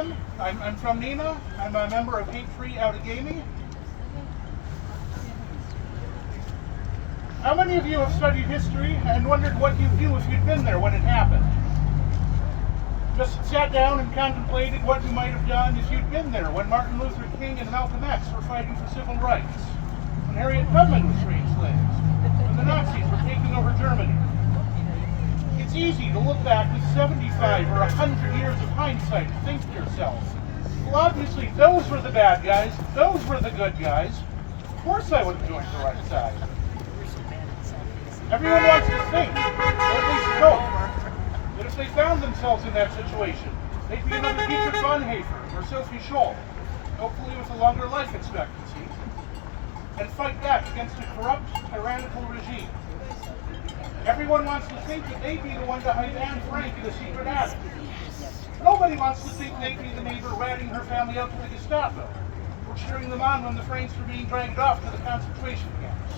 Jim. I'm from Neenah. I'm a member of Hate Free Outagamie. How many of you have studied history and wondered what you'd do if you'd been there when it happened? Just sat down and contemplated what you might have done if you'd been there when Martin Luther King and Malcolm X were fighting for civil rights, when Harriet Tubman was freeing slaves, when the Nazis were taking over Germany. It's easy to look back with 75 or 100 years of hindsight and think to yourself, well, obviously those were the bad guys, those were the good guys. Of course I would have joined the right side. Everyone wants to think, or at least hope, that if they found themselves in that situation, they'd be another Dietrich Bonhoeffer or Sophie Scholl, hopefully with a longer life expectancy, and fight back against a corrupt, tyrannical regime. Everyone wants to think that they'd be the one to hide Anne Frank in a secret attic. Nobody wants to think they'd be the neighbor ratting her family out to the Gestapo, or cheering them on when the Franks were being dragged off to the concentration camps.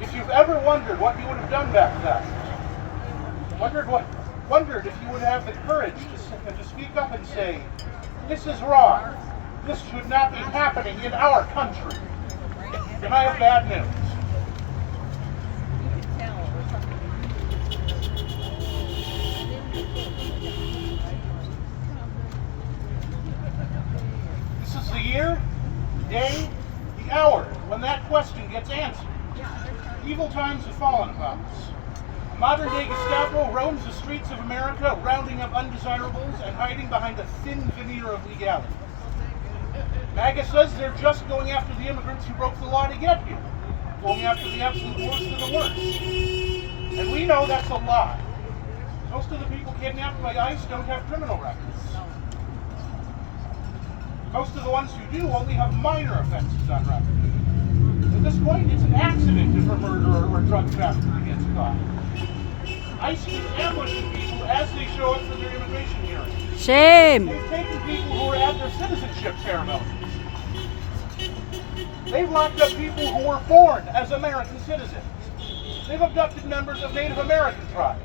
If you've ever wondered what you would have done back then, wondered if you would have the courage to speak up and say, this is wrong, this should not be happening in our country, then I have bad news. This is the year, the day, the hour when that question gets answered. Evil times have fallen upon us. A modern-day Gestapo roams the streets of America, rounding up undesirables and hiding behind a thin veneer of legality. MAGA says they're just going after the immigrants who broke the law to get here, going after the absolute worst of the worst. And we know that's a lie. Most of the people kidnapped by ICE don't have criminal records. Most of the ones who do only have minor offenses on record. At this point, it's an accident if a murderer or drug trafficker gets caught. ICE keeps ambushing people as they show up for their immigration hearings. Shame! They've taken people who are at their citizenship ceremonies. They've locked up people who were born as American citizens. They've abducted members of Native American tribes.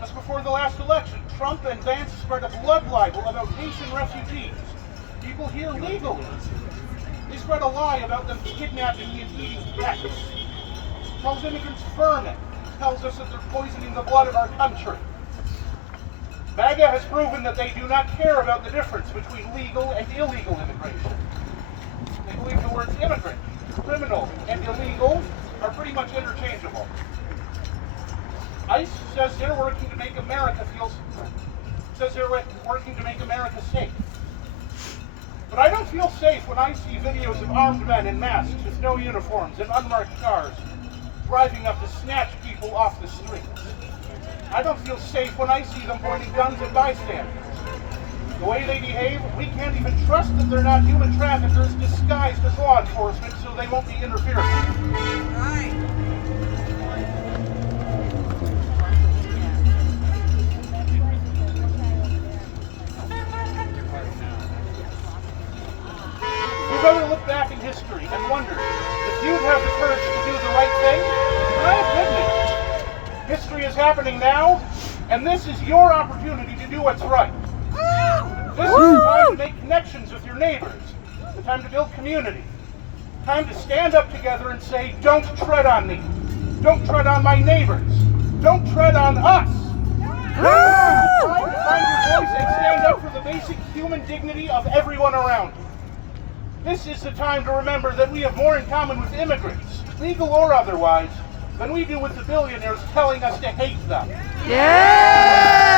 Just before the last election, Trump and Vance spread a blood libel about Haitian refugees, people here legally. They spread a lie about them kidnapping and eating pets. Tells immigrants vermin. Tells us that they're poisoning the blood of our country. MAGA has proven that they do not care about the difference between legal and illegal immigration. They believe the words immigrant, criminal, and illegal are pretty much interchangeable. ICE says they're working to make America safe. But I don't feel safe when I see videos of armed men in masks with no uniforms and unmarked cars driving up to snatch people off the streets. I don't feel safe when I see them pointing guns at bystanders. The way they behave, we can't even trust that they're not human traffickers disguised as law enforcement so they won't be interfered with. Right. You've ever looked back in history and wondered if you'd have the courage to do the right thing? Then I have good news. History is happening now, and this is your opportunity to do what's right. This is the time to make connections with your neighbors, the time to build community, time to stand up together and say, don't tread on me, don't tread on my neighbors, don't tread on us. Time to find your voice and stand up for the basic human dignity of everyone around you. This is the time to remember that we have more in common with immigrants, legal or otherwise, than we do with the billionaires telling us to hate them. Yeah!